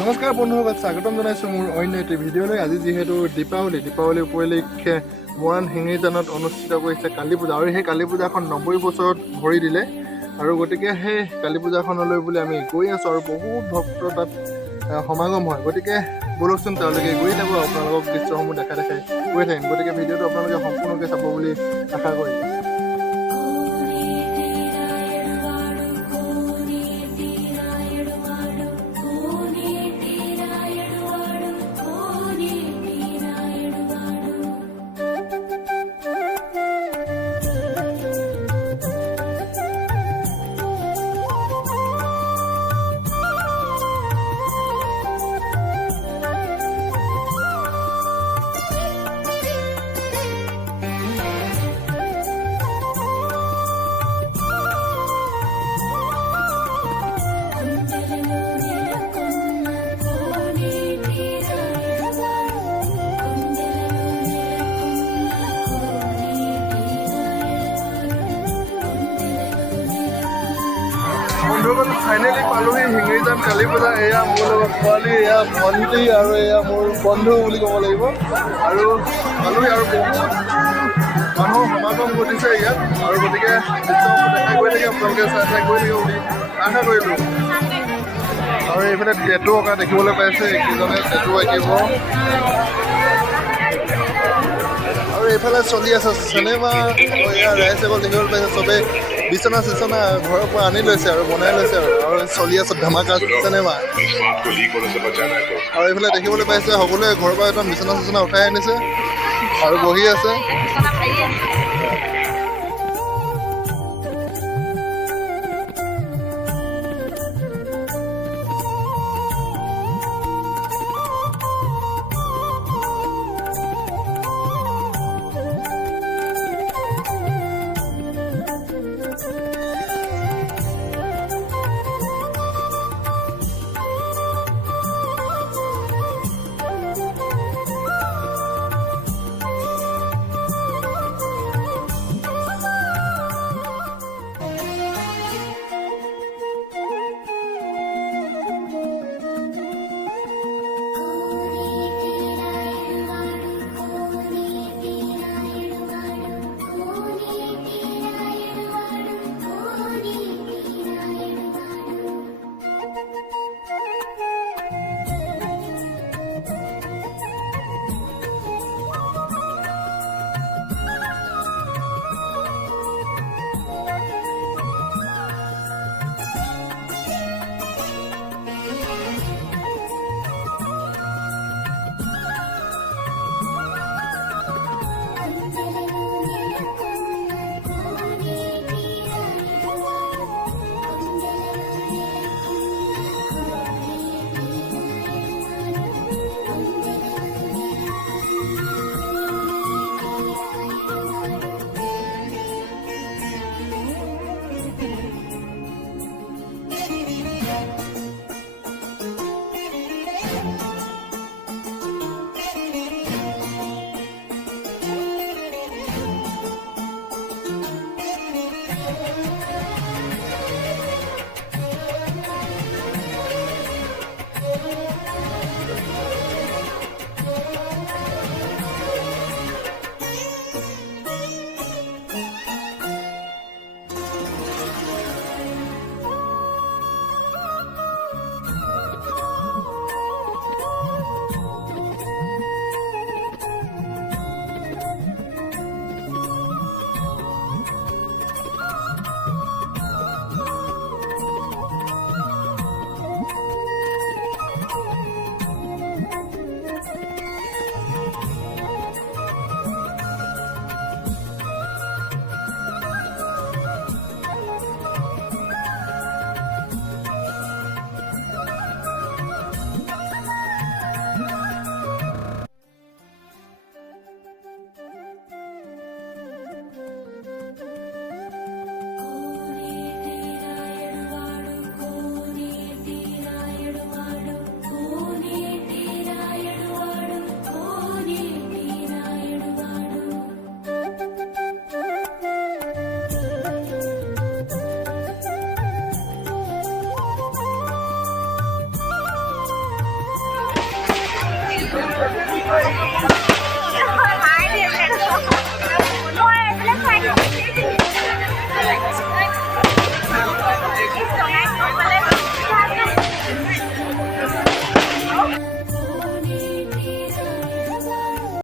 নমস্কাৰ বন্ধুসকল, স্বাগতম জনাইছোঁ মোৰ অন্য এটি ভিডিঅ'লৈ। আজি যিহেতু দীপাৱলী উপলক্ষে মৰাণ শিঙিজানত অনুষ্ঠিত কৰিছে কালী পূজা, আৰু সেই কালী পূজাখন 90 বছৰত ভৰি দিলে। আৰু গতিকে সেই কালী পূজাখনলৈ বুলি আমি গৈ আছোঁ, আৰু বহুত ভক্ত তাত সমাগম হয়। গতিকে বলকচোন তেওঁলোকে গৈ থাকোঁ, আপোনালোকক দৃশ্যসমূহ দেখাই গৈ থাকিম। গতিকে ভিডিঅ'টো আপোনালোকে সম্পূৰ্ণকৈ চাব বুলি আশা কৰিম। বন্ধুসকল, ফাইনেলি পালোহি শিঙিজান কালী পূজা। এয়া মোৰ লগত ছোৱালী, এয়া ভণ্টি, আৰু এয়া মোৰ বন্ধু বুলি ক'ব লাগিব। আৰু পালোহি, আৰু বহুত মানুহৰ সমাগম ঘটিছে ইয়াত। আৰু গতিকে দৃশ্যসমূহ দেখাই গৈ থাকে, আপোনালোকে চাই গৈ থাকিব বুলি আশা কৰিলোঁ। আৰু এইফালে টেটু অঁকা দেখিবলৈ পাইছে, এইকেইজনে টেটু আঁকিব। আৰু এইফালে চলি আছে চিনেমা, এয়া ৰাইজ এগল দেখিবলৈ পাইছে। চবেই বিচনা চিচনা ঘৰৰ পৰা আনি লৈছে আৰু বনাই লৈছে, আৰু চলি আছে ধামাকা চিনেমা। আৰু এইফালে দেখিবলৈ পাইছে সকলোৱে ঘৰৰ পৰা একদম বিচনা চিচনা উঠাই আনিছে আৰু বহি আছে।